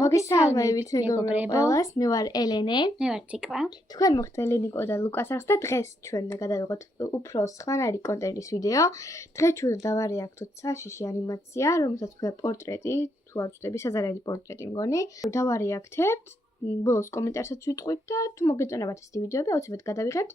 მოგესალმებით მეგობრებოს, მე ვარ ელენე, მე ვარ ციკვა. თქვენ მოხდეთ ლენიკო და ლუკას ახს და დღეს ჩვენ გადავიღოთ უფრო სხვანაირი კონტენტის ვიდეო. დღეს ჩვენ დავარეაქტოთ საშიში ანიმაცია, რომელსაც ქვია პორტრეტი, თუ არ ვწდები, საზარელი პორტრეტი მგონი. დავარეაქტებთ, ბოლოს კომენტარსაც ვიტყვით და თუ მოგეწონებათ ეს ვიდეოები, აუცილებლად გადავიღებთ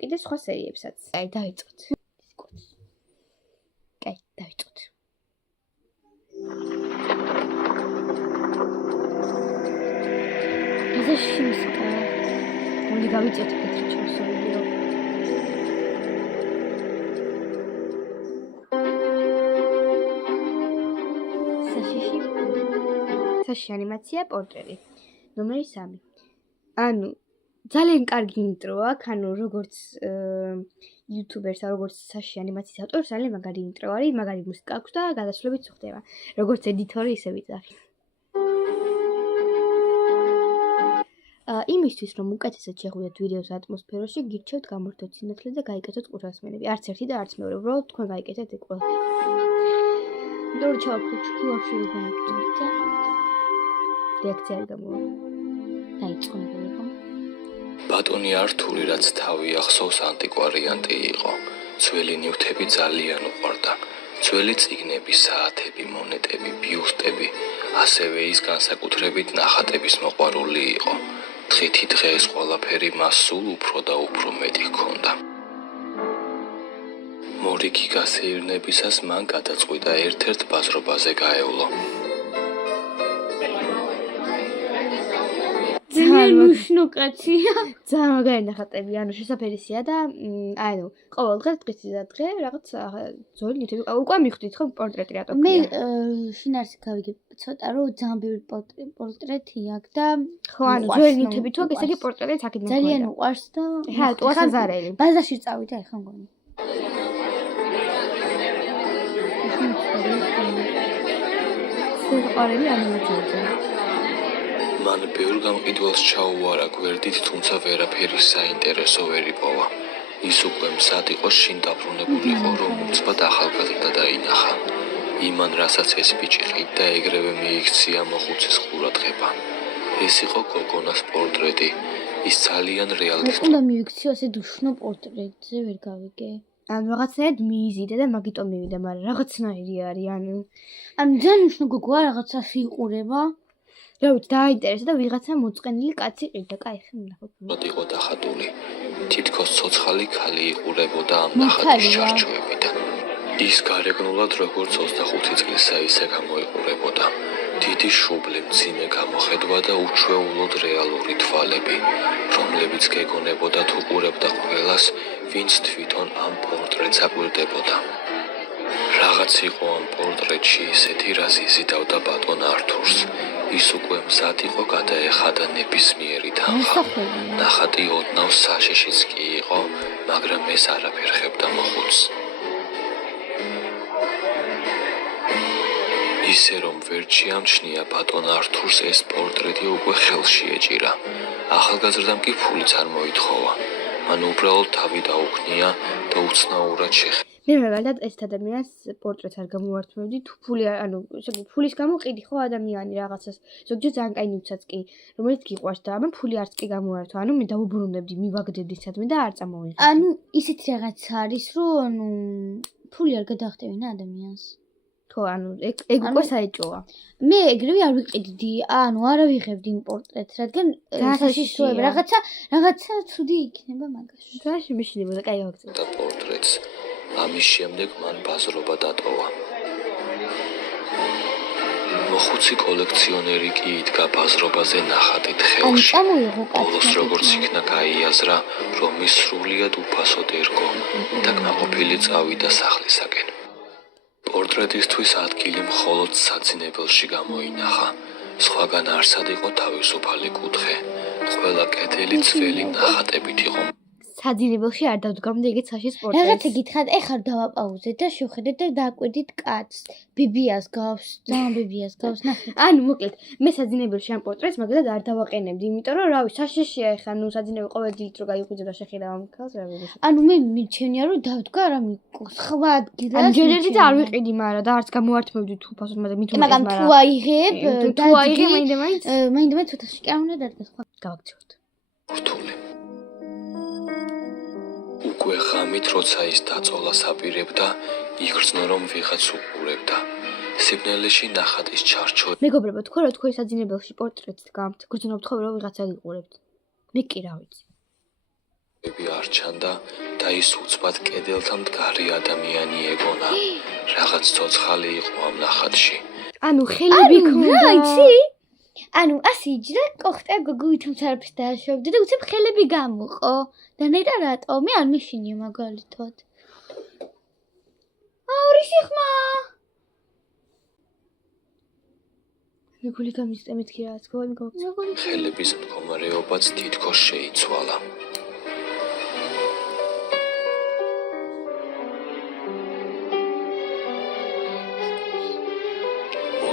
კიდე სხვა სერიებსაც. აი, დავიწყოთ. კაი, დავიწყოთ. Diese Schimmska. Und die gabit jetzt bitte schon so video. Sashi animatsiya portreti. Numeri 3. ანუ ძალიან კარგი ინტრო აქვს, ანუ როგორც YouTuber-ს, როგორც sashi ანიმაციის ავტორს, ძალიან მაგარი ინტრო არის, მაგარი მუსიკა აქვს და გადასვლებით ხდება. როგორც ედიტორი, ისე ვიძახი. იმისთვის რომ უკეთესად შეხვიდეთ ვიდეოს ატმოსფეროში, გირჩევთ გამორთოთ სინათლე და გაიკეთოთ ყურასმენები. არც ერთი და არც მეორე, უბრალოდ თქვენ გაიკეთეთ ეს ყველაფერი. დრო ჩავქრით ჩუქი ვაფშე ვიგონებთ და რეაქცია არ გამოვა. დაიწყო. ბატონი ართური რაც თავი ახსოვს ანტიკვარიანტი იყო. ძველი ნივთები ძალიან უყვარდა. ძველი წიგნები, საათები, მონეტები, ბიუსტები, ასევე ის განსაკუთრებით ნახატების მოყვარული იყო. დღითი დღეს ყველაფერი მას სულ უფრო და უფრო მეტი ჰქონდა. მორიგი გასეირნებისას მან გადაწყვიტა ერთ-ერთ ბაზრობაზე გაევლო. ძალიან უშნო კაცია. ძალიან მაგარი ნახატები, ანუ შესაფერისია და ანუ ყოველ დღეს დღისის დღე რაღაც ძველი ნივთები. უკვე მიხვდით ხო პორტრეტი რატო ქვია? მე შინაარსი გავიგე ცოტა რომ ძალიან ბევრი პორტრეტი აქვს და ხო, ანუ ძველი ნივთები თუ ეს იგი პორტრეტიც აქედან ქვია. ძალიან უყვარს და ხა, ტუასაზარელი. ბაზარში წავიდა ახლა მგონი. სიყვარული ანიმაცია. მან ბევრ გამყიდველს ჩაუარა გვერდით, თუმცა ვერაფერი საინტერესო ვერ იპოვა. ის უკვე მზად იყო შინ დაბრუნებულიყო, რომ უცბად ახალგაზრდა დაინახა. იმან რასაც ეს ბიჭი ყიდ და ეგრევე მიიქცია მოხუცის ყურადღება. ეს იყო გოგონას პორტრეტი. ის ძალიან რეალისტური. უნდა მივიქციო ასე უშნო პორტრეტზე ვერ გავიგე. ანუ რაღაცნაირად მიიზიდა და მაგიტომ მივიდა, მაგრამ რაღაცნაირი არის, ანუ ძალიან უშნო გოგოა, რაღაცას იყურება. რა ვიცი, დააინტერესა და ვიღაცა მოწყენილი კაცი ყიდა, კაი, ხე ვნახოთ. იყო დახატული. თითქოს ცოცხალი ქალი იყურებოდა ამ ნახატის ჩარჩოებიდან. ის გარეგნულად როგორც 25 წლისა ისე გამოიყურებოდა. დიდი შუბლი, მძიმე გამოხედვა და უჩვეულოდ რეალური თვალები, რომლებიც გეგონებოდა თუ ყურებდა ყველას, ვინც თვითონ ამ პორტრეტს აკვირდებოდა. რაღაც იყო ამ პორტრეტში ისეთი, რაც იზიდავდა ბატონ ართურს. ის უკვე მზად იყო გადაეხადა ნებისმიერი თანხა. ნახატი ოდნავ საშიშიც კი იყო, მაგრამ ეს არ აფერხებდა მოხუცს. ისე რომ ვერ შეამჩნია ბატონ ართურს ეს პორტრეტი უკვე ხელში ეჭირა. ახალგაზრდამ კი ფულიც არ მოითხოვა. მან უბრალოდ თავი დაუქნია და უცნაურად შეხედა. მე მაგალითად ეს ადამიანს პორტრეტს არ გამოვართმევდი, თუ ფული ანუ ფულის გამო ყიდი ხო ადამიანი რაღაცას. ზოგჯერ ძალიან კაი ნივთსაც კი, რომელიც გიყვარს და ამან ფული არც კი გამოვართვა. ანუ მე დავუბრუნებდი, მივაგდებდი სადმე და არ წამოვიღებდი. ანუ ისეთი რაღაც არის, რომ ანუ ფული არ გადახტევინა ადამიანს. ხო, ანუ ეგ უკვე საეჭოა. მე ეგრევე არ ვიყიდდი, ანუ არ ავიღებდი იმ პორტრეტს, რადგან საშიშოება რაღაცა ცუდი იქნება მაგაში. საში მიშნებოდა, კაი აღწევ. და პორტრეტს ამის შემდეგ მან ბაზრობა დატოვა. მოხუცი კოლექციონერი კი იდგა ბაზრობაზე ნახატით ხელში. ბოლოს როგორც იქნა გაიაზრა, რომ ის სრულიად უფასოდ ერგო და კმაყოფილი წავიდა სახლისაკენ. პორტრეტისთვის ადგილი მხოლოდ საძინებელში გამოინახა. სხვაგან არსად იყო თავისუფალი კუთხე. ყველა კედელი ძველი ნახატებით იყო. საძინებელში არ დავდგამდი ეგეთ საშის პორტრეტს. რაღაცა გითხრათ, ეხლა დავაპაუზეთ და შევხედეთ და დააკვირდით კაცს. ბიბიას გავს, ძალიან ბიბიას გავს, ნახეთ. ანუ მოკლედ, მე საძინებელში ამ პორტრეტს მაგალითად არ დავაყენებდი, იმიტომ რომ რავი, საშიშია ეხლა, ნუ საძინებელ ყოველ დილით რო გაიღვიძე და შეხედავ ამ ქალს, რა ვიცი. ანუ მე მიჩვენია რომ დავდგა რა სხვა ადგილას. ანუ ჯერჯერობით არ ვიყიდი, მაგრამ და არც გამოართმევდი თუ ფასოდ, მაგრამ მით უმეტეს, მაგრამ თუ აიღებ, თუ აიღებ, მაინდა-მაინც მაინდა-მაინც ცოტა შეკავნა დადგა სხვა. გავაქცევთ. რთული. უკვე ღამით როცა ის დაწოლას აპირებდა, იგრძნო რომ ვიღაც უყურებდა. სიბნელეში ნახატის ჩარჩო მეგობრებო, თქვენ რა თქვენი საძინებელში პორტრეტს დგამთ, გრძნობთ ხო რომ ვიღაცა გიყურებთ. მე კი რა ვიცი. არ ჩანდა და ის უცბად კედელთან მდგარი ადამიანი ეგონა. რაღაც ცოცხალი იყო ამ ნახატში. ანუ ხელები ქონდა. რა იცი? ანუ ასე იჯდა, კოხტა გოგოით არაფერს დააშოვდა და უცებ ხელები გამოყო. და ნეტა რატო? მე არ მეშინია მაგალითად. ორი სიხმა. მეგული გამისტე მეთქი რა თქო, იმ გავაქცევ. ხელების მდგომარეობაც თითქოს შეიცვალა.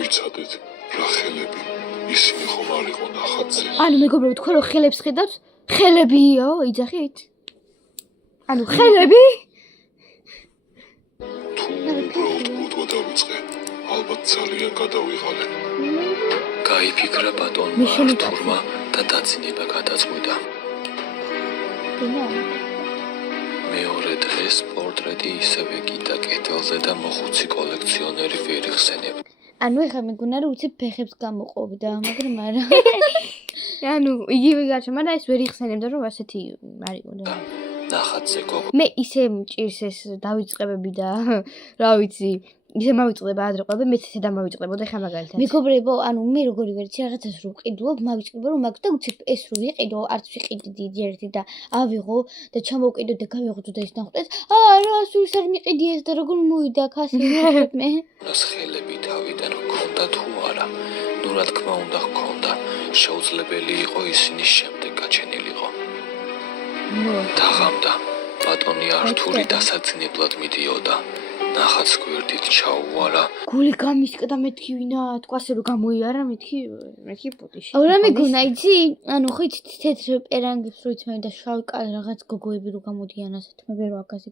მოიცადეთ რა ხელები ისინი ხომ არ იყო ნახატზე ანუ მეგობრებო თქვენ რო ხელებს ხედავთ ხელებიო იძახით ანუ ხელები თუ უბრალოდ ბუდვა დავიწყე ალბათ ძალიან გადავიღალე გაიფიქრა ბატონმა ართურმა და დაძინება გადაწყვიტა. მეორე დღეს პორტრეტი ისევე კიდე კედელზე და მოხუცი კოლექციონერი ვერ იხსენებდა. ანუ ეხლა მეგონა რომ უცებ ფეხებს გამოყობდა, მაგრამ არა. ანუ იგივე გარჩა, მაგრამ ეს ვერ იხსენებდა რომ ასეთი არ იყო და ნახატზე გოგო მე ისე მჭირს ეს დავიწყებები და რა ვიცი ისე მავიწყდება ადრე ყოლები მეც ისე დამავიწყდებოდა ხა მაგალითად მეგობრებო, ანუ მე როგორი ვერცი რაღაცას რო ვყიდულობ, მავიწყდება რომ მაგ და უცებ ეს რო ვიყიდო, არც ვიყიდდი ერთი და ავიღო და ჩამოვყიდო და გავიღო და ის ნახდეს. რა სულს არ მიყიდი ეს და როგორ მოვიდა ქასი მე. რას ხელები თავიდან ჰქონდა თუ არა. ნუ რა თქმა უნდა ჰქონდა. შეუძლებელი იყო ისინი შემდეგ გაჩენილიყო. დაღამდა. ბატონი ართური დასაძინებლად მიდიოდა. ნახატს გვერდით ჩაუვარა. გული გამისკდა მეთქი ვინა თქვა ასე რომ გამოიარა მეთქი პუტიში რა მეგონა იცი? ანუ ხო იცით თეთრ პერანგებს რო იცმენ და შავი რაღაც გოგოები რო გამოდიან ასეთ მე ვერ ვაკაზე.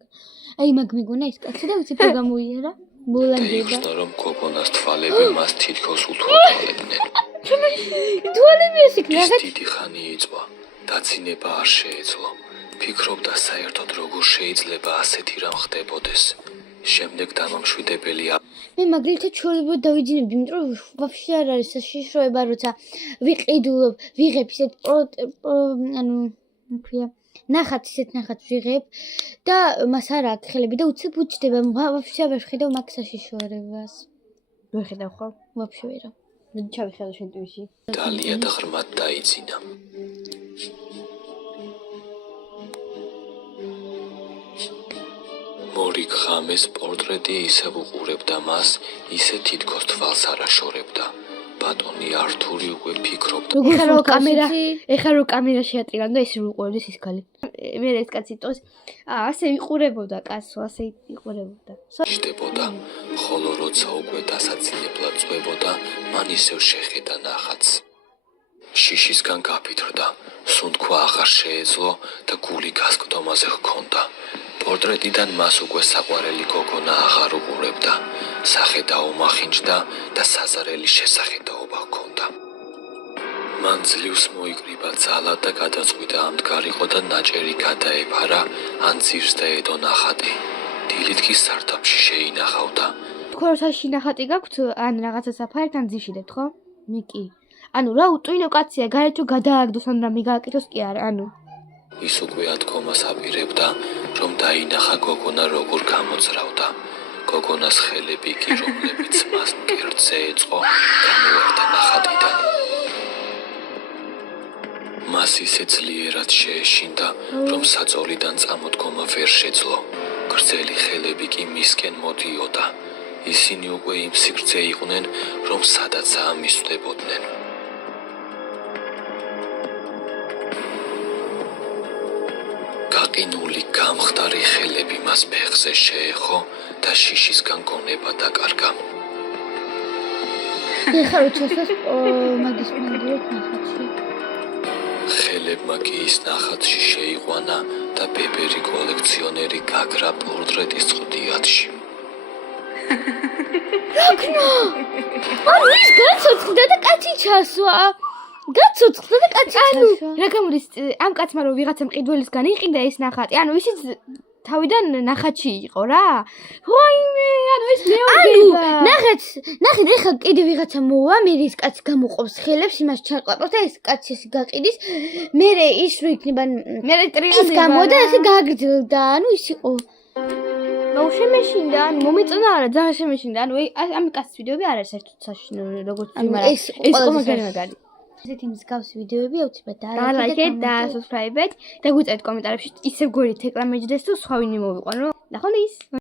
აი მაგ მეგონა ის კაცი და უცებ რო გამოიარა მოლანდება. იხსნა რომ გოგონას თვალები მას თითქოს უთვალებდნენ. თვალები ეს იქ რაღაც დიდი ხანი იწვა. დაძინება არ შეეძლო. ფიქრობდა საერთოდ როგორ შეიძლება ასეთი რამ ხდებოდეს. შემდეგ დამამშვიდებელია. მე მაგალითად ჩვეულებრივ დავიძინებდი, იმიტომ რომ ვაფშე არ არის საშიშროება, როცა ვიყიდულობ, ვიღებ ისეთ ანუ მფია ნახატს ისეთ ნახატს ვიღებ და მას არ აქვს ხელები და უცებ უჩდება, ვაფშე არ ვხედავ მაგ საშიშროებას. ვერ ხედავ ხო? ვაფშე ვერა. მე ჩავიხედავ შენ ტვიში. დალია და ღრმად დაიძინა. მორიგ ღამეს პორტრეტი ისევ უყურებდა მას, ისე თითქოს თვალს არ აშორებდა. ბატონი ართური უკვე ფიქრობდა. ეხლა რო კამერა შეატირან და ისე უყურებდეს ის ქალი. მე ეს კაცი ტოს ასე იყურებოდა კაცო, ასე იყურებოდა. შდებოდა, ხოლო როცა უკვე დასაძინებლად წვებოდა, მან ისევ შეხედა ნახატს. შიშისგან გაფითრდა, სუნთქვა აღარ შეეძლო და გული გასკდომაზე ჰქონდა. პორტრეტიდან მას უკვე საყვარელი გოგონა აღარ უყურებდა. სახე დაუმახინჯდა და საზარელი შესახედაობა ჰქონდა. მან ძლივს მოიკრიბა ძალა და გადაწყვიტა ამდგარიყო და ნაჭერი გადაეფარა, ან ძირს დაედო ნახატი. დილით კი სარდაფში შეინახავდა. თქვენ რო საში ნახატი გაქვთ, ან რაღაცა საფაერთ ან ძიშიდებთ, ხო? მე კი. ანუ რა უტვინო კაცია, გარეთ რომ გადააგდოს ან რამე გააკეთოს კი არა, ანუ ის უკვე ათქომას აპირებდა, რომ დაინახა გოგონა როგორ გამოძრავდა. გოგონას ხელები კი, რომლებიც მას მკერდზე ეწყო, გამოვარდა ნახატიდან. მას ისე ძლიერად შეეშინდა, რომ საწოლიდან წამოდგომა ვერ შეძლო. გრძელი ხელები კი მისკენ მოდიოდა. ისინი უკვე იმ სიგრძე იყვნენ, რომ სადაცაა მისვდებოდნენ. გაყინული გამხდარი ხელები მას ფეხზე შეეხო და შიშისგან გონება დაკარგა. ეხლა როცა მაგის მანდიოთ ნახატში. ხელებმა კი ის ნახატში შეიყვანა და ბებერი კოლექციონერი გაგრა პორტრეტის წვდიათში. ანუ ის გაცოცხლდა და კაცი ჩასვა. გაცოცხლდა და კაცი ჩასვა. რა გამოდის ამ კაცმა რომ ვიღაცა მყიდველისგან იყიდა ეს ნახატი. ანუ ისიც თავიდან ნახატში იყო რა. ვაიმე, ანუ ეს მეოგება. ნახეთ, ეხლა კიდე ვიღაცა მოვა, მე ის კაცი გამოყოფს ხელებს, იმას ჩაყლაპავს და ეს კაცი ესე გაყიდის. მე ის რო იქნება, მე ტრიალდება. ის გამოდა ესე გაგრძელდა, ანუ ის იყო. შემეშინდა, ანუ მომეწონა არა, ძალიან შემეშინდა. ანუ ამ კაცის ვიდეოები არ არის საერთოდ საშინო როგორც მაგრამ ეს ყველაზე მაგარი. ესეთი მსგავსი ვიდეოები აუცილებლად დალაიქეთ და subscribe-ეთ და გვიწერეთ კომენტარებში ისევ გვერდით ეკრან მეჯდეს თუ სხვა ვინმე მოვიყვანო. ნახონდის.